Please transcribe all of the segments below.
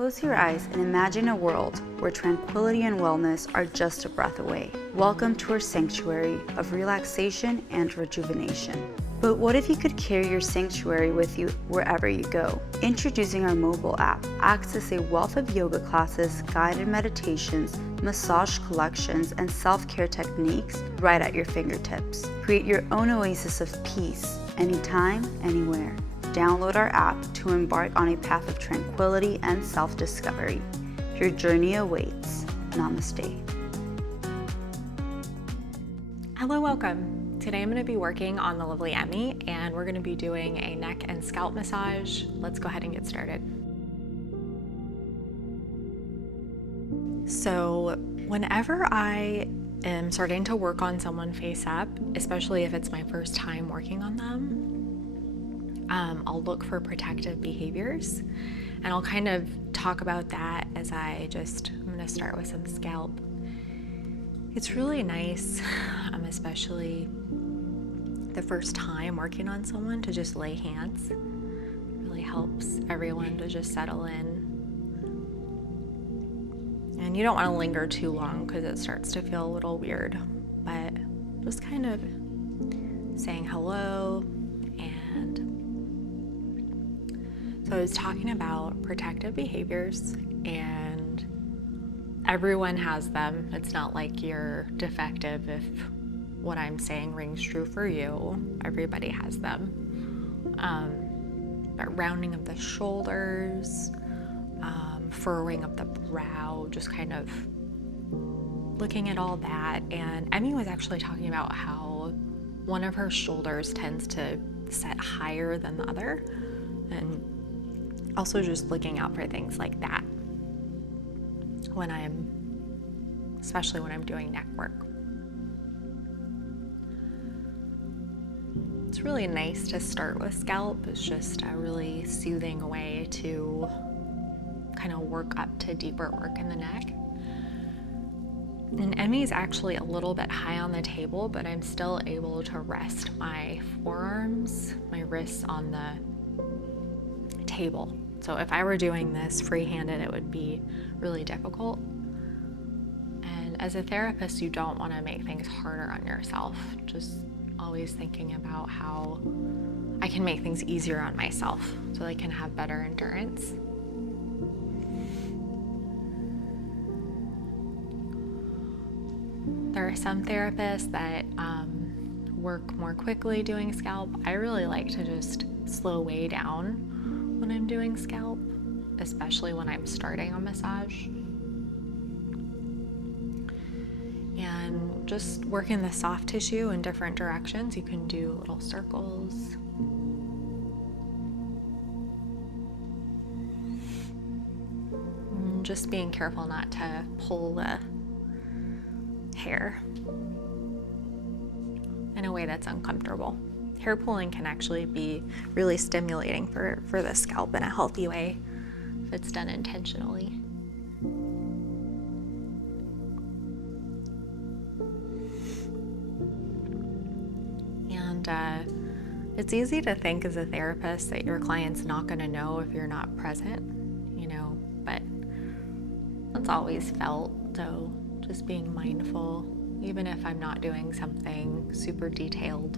Close your eyes and imagine a world where tranquility and wellness are just a breath away. Welcome to our sanctuary of relaxation and rejuvenation. But what if you could carry your sanctuary with you wherever you go? Introducing our mobile app. Access a wealth of yoga classes, guided meditations, massage collections, and self-care techniques right at your fingertips. Create your own oasis of peace, anytime, anywhere. Download our app to embark on a path of tranquility and self-discovery. Your journey awaits. Namaste. Hello, welcome. Today I'm going to be working on the lovely Emmy, and we're going to be doing a neck and scalp massage. Let's go ahead and get started. So whenever I am starting to work on someone face up, especially if it's my first time working on them, I'll look for protective behaviors, and I'll kind of talk about that as I'm going to start with some scalp. It's really nice, especially the first time working on someone, to just lay hands. It really helps everyone to just settle in. And you don't want to linger too long because it starts to feel a little weird, but just kind of saying hello. And so I was talking about protective behaviors, and everyone has them. It's not like you're defective if what I'm saying rings true for you. Everybody has them. But rounding of the shoulders, furrowing of the brow, just kind of looking at all that. And Emmy was actually talking about how one of her shoulders tends to set higher than the other, and also just looking out for things like that especially when I'm doing neck work. It's really nice to start with scalp. It's just a really soothing way to kind of work up to deeper work in the neck. And Emmy's actually a little bit high on the table, but I'm still able to rest my forearms, my wrists on the table. So if I were doing this free-handed, it would be really difficult. And as a therapist, you don't want to make things harder on yourself. Just always thinking about how I can make things easier on myself so I can have better endurance. There are some therapists that work more quickly doing scalp. I really like to just slow way down when I'm doing scalp, especially when I'm starting a massage. And just working the soft tissue in different directions. You can do little circles. And just being careful not to pull the hair in a way that's uncomfortable. Hair pulling can actually be really stimulating for the scalp in a healthy way if it's done intentionally. And it's easy to think as a therapist that your client's not going to know if you're not present, but that's always felt. So just being mindful, even if I'm not doing something super detailed.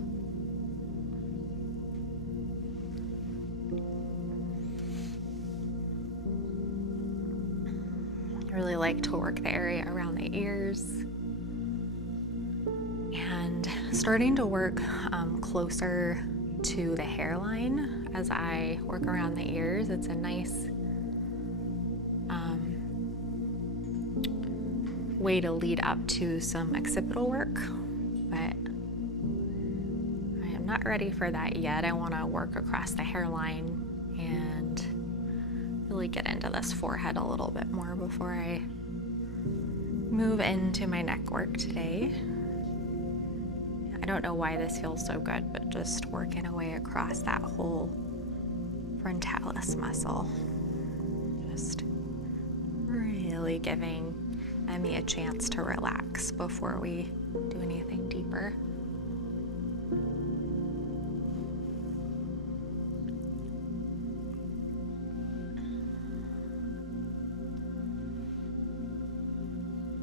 I really like to work the area around the ears, and starting to work closer to the hairline as I work around the ears. It's a nice way to lead up to some occipital work, but I am not ready for that yet. I want to work across the hairline and really get into this forehead a little bit more before I move into my neck work today. I don't know why this feels so good, but just working away across that whole frontalis muscle. Just really giving Emmy a chance to relax before we do anything deeper.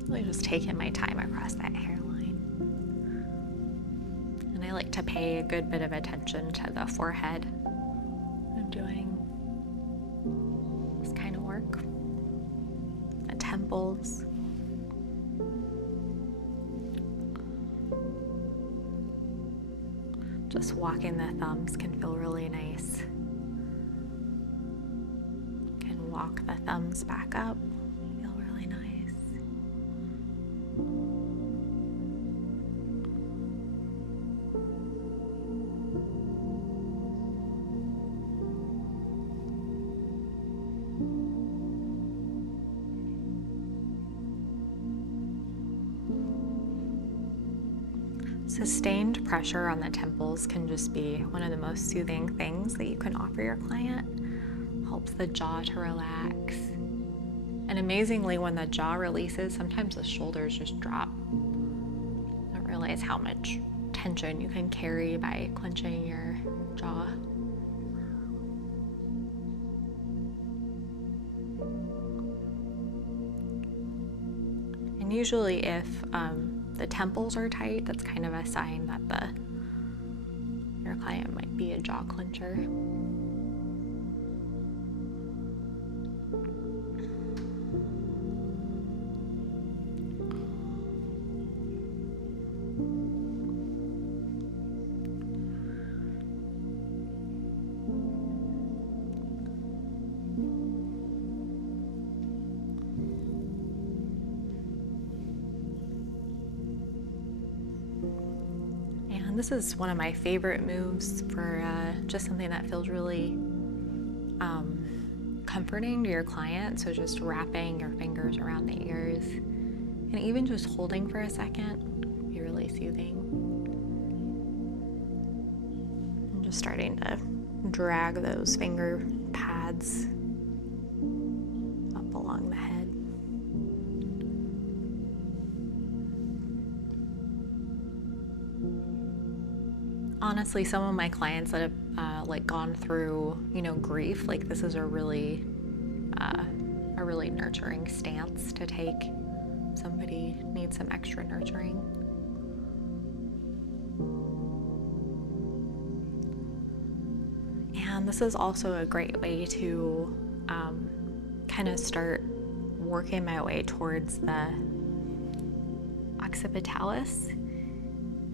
Really just taking my time across that hairline. And I like to pay a good bit of attention to the forehead. I'm doing this kind of work. The temples. Just walking the thumbs can feel really nice. Can walk the thumbs back up, feel really nice. Sustained pressure on the temples can just be one of the most soothing things that you can offer your client. Helps the jaw to relax. And amazingly, when the jaw releases, sometimes the shoulders just drop. I don't realize how much tension you can carry by clenching your jaw. And usually if the temples are tight, that's kind of a sign that your client might be a jaw clencher. This is one of my favorite moves for just something that feels really comforting to your client. So just wrapping your fingers around the ears and even just holding for a second, be really soothing. And just starting to drag those finger pads up along the head. Honestly, some of my clients that have gone through, grief, this is a really nurturing stance to take. Somebody needs some extra nurturing. And this is also a great way to kind of start working my way towards the occipitalis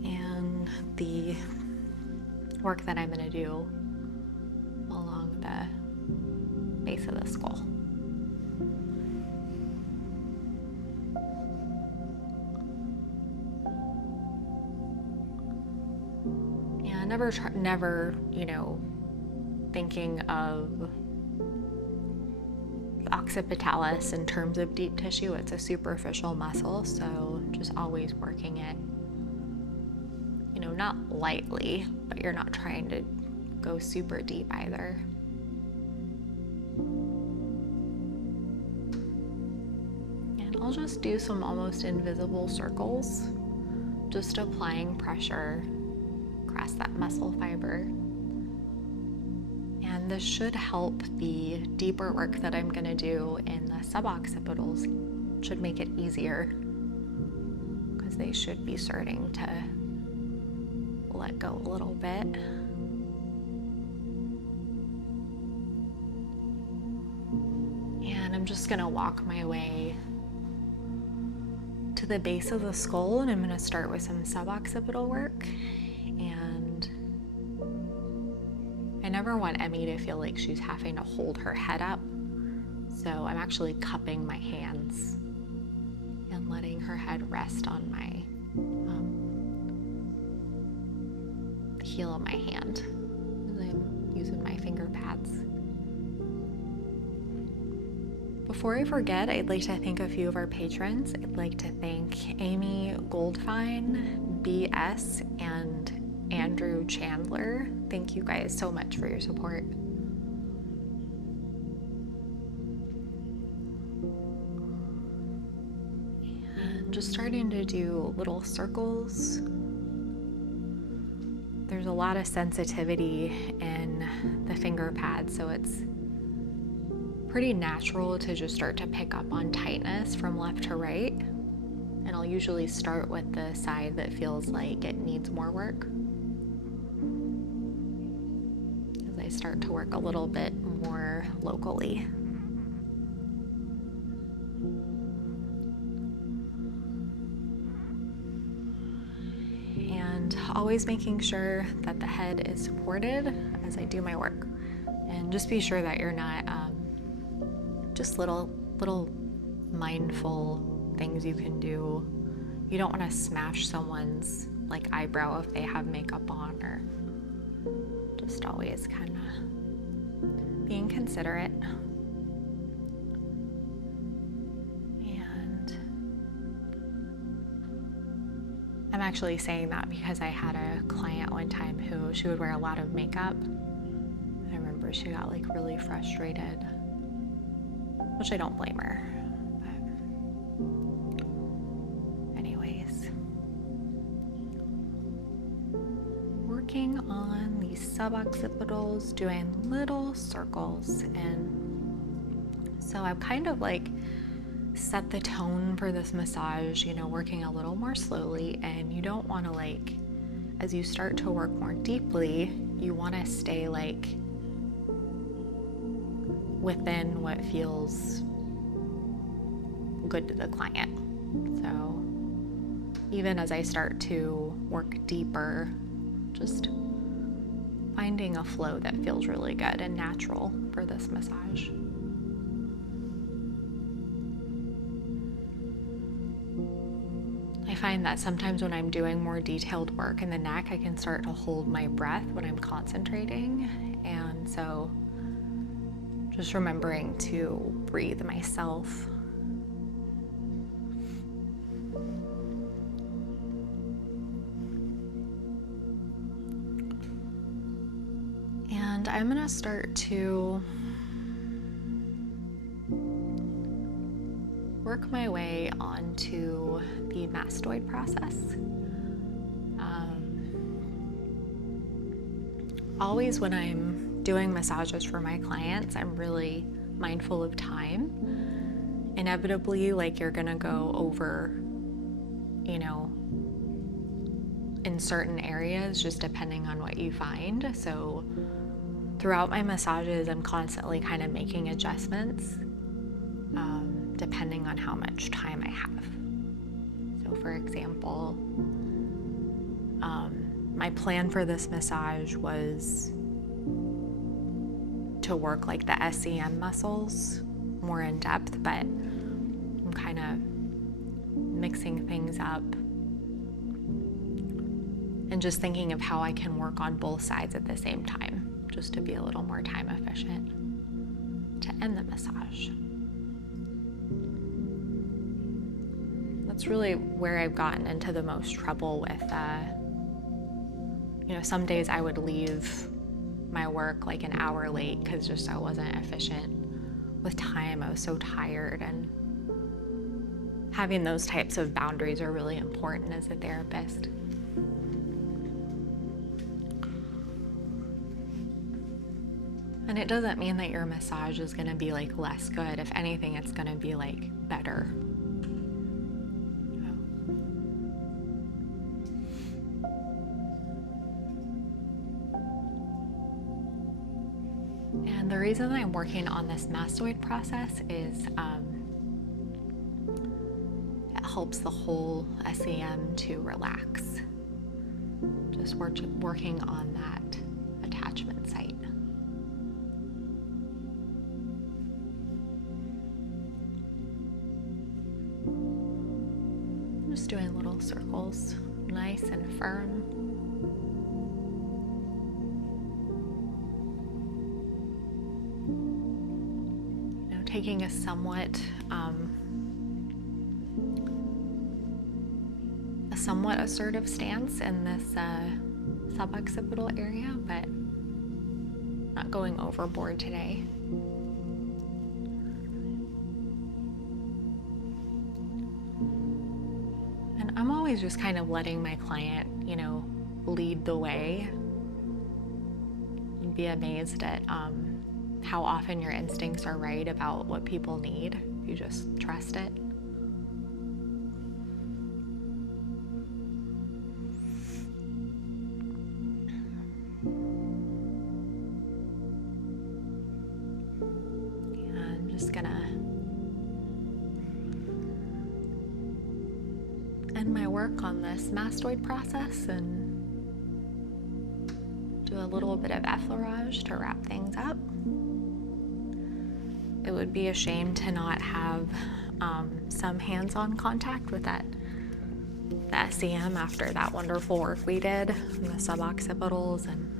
and the work that I'm going to do along the base of the skull. Yeah, never, thinking of the occipitalis in terms of deep tissue. It's a superficial muscle, so just always working it. Not lightly, but you're not trying to go super deep either. And I'll just do some almost invisible circles, just applying pressure across that muscle fiber. And this should help the deeper work that I'm going to do in the suboccipitals. Should make it easier because they should be starting to let go a little bit. And I'm just gonna walk my way to the base of the skull, and I'm gonna start with some suboccipital work. And I never want Emmy to feel like she's having to hold her head up, so I'm actually cupping my hands and letting her head rest on my heel of my hand as I'm using my finger pads. Before I forget, I'd like to thank a few of our patrons. I'd like to thank Amy Goldfine, BS, and Andrew Chandler. Thank you guys so much for your support. And just starting to do little circles. There's a lot of sensitivity in the finger pad, so it's pretty natural to just start to pick up on tightness from left to right. And I'll usually start with the side that feels like it needs more work, as I start to work a little bit more locally. And always making sure that the head is supported as I do my work. And just be sure that you're not just little mindful things you can do. You don't want to smash someone's like eyebrow if they have makeup on, or just always kind of being considerate. And I'm actually saying that because I had a client one time who she would wear a lot of makeup. I remember she got like really frustrated, which I don't blame her. Working on these suboccipitals, doing little circles. And so I've kind of like set the tone for this massage, you know, working a little more slowly. And you don't want to, like, as you start to work more deeply, you want to stay like within what feels good to the client. So even as I start to work deeper, just finding a flow that feels really good and natural for this massage. I find that sometimes when I'm doing more detailed work in the neck, I can start to hold my breath when I'm concentrating. And so just remembering to breathe myself. And I'm going to start to work my way onto the mastoid process. Always when I'm doing massages for my clients, I'm really mindful of time. Inevitably, like, you're going to go over, you know, in certain areas, just depending on what you find. So throughout my massages, I'm constantly kind of making adjustments depending on how much time I have. So for example, my plan for this massage was to work like the SEM muscles more in depth, but I'm kind of mixing things up and just thinking of how I can work on both sides at the same time, just to be a little more time efficient to end the massage. That's really where I've gotten into the most trouble with, you know, some days I would leave my work like an hour late because just I wasn't efficient with time. I was so tired, and having those types of boundaries are really important as a therapist. And it doesn't mean that your massage is going to be like less good. If anything, it's going to be like better. And the reason I'm working on this mastoid process is it helps the whole SEM to relax. Just working on that attachment site. Just doing little circles, nice and firm. You know, taking a somewhat assertive stance in this suboccipital area, but not going overboard today. I'm always just kind of letting my client, you know, lead the way. You'd be amazed at how often your instincts are right about what people need. You just trust it. begin my work on this mastoid process and do a little bit of effleurage to wrap things up. It would be a shame to not have some hands-on contact with the SEM after that wonderful work we did on the suboccipitals. And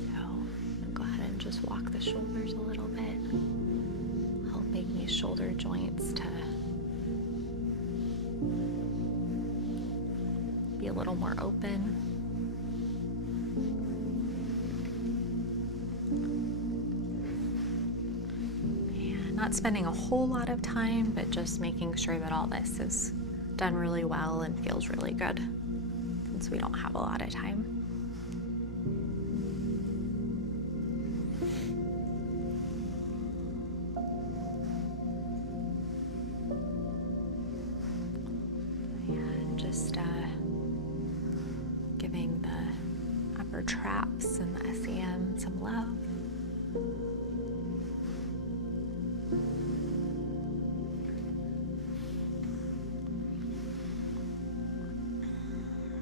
so I'll go ahead and just walk the shoulders a little bit, helping these shoulder joints to be a little more open. Not spending a whole lot of time, but just making sure that all this is done really well and feels really good, since we don't have a lot of time. And just giving the upper traps and the SEM some love.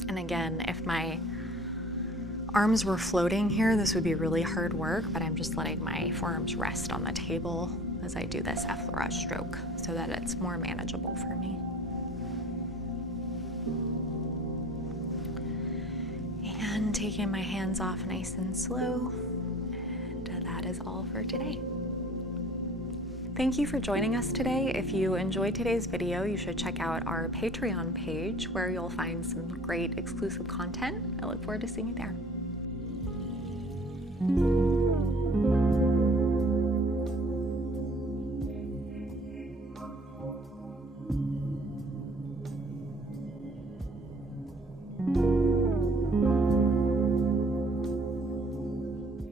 And again, if my arms were floating here, this would be really hard work, but I'm just letting my forearms rest on the table as I do this effleurage stroke so that it's more manageable for me. And taking my hands off nice and slow. And that is all for today. Thank you for joining us today. If you enjoyed today's video, you should check out our Patreon page where you'll find some great exclusive content. I look forward to seeing you there.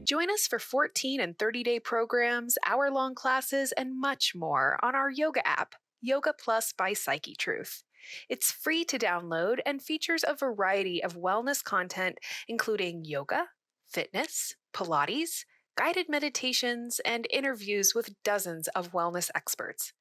Join us for 14 and 30-day programs, hour-long classes, and much more on our yoga app, Yoga Plus by Psyche Truth. It's free to download and features a variety of wellness content, including yoga, fitness, Pilates, guided meditations, and interviews with dozens of wellness experts.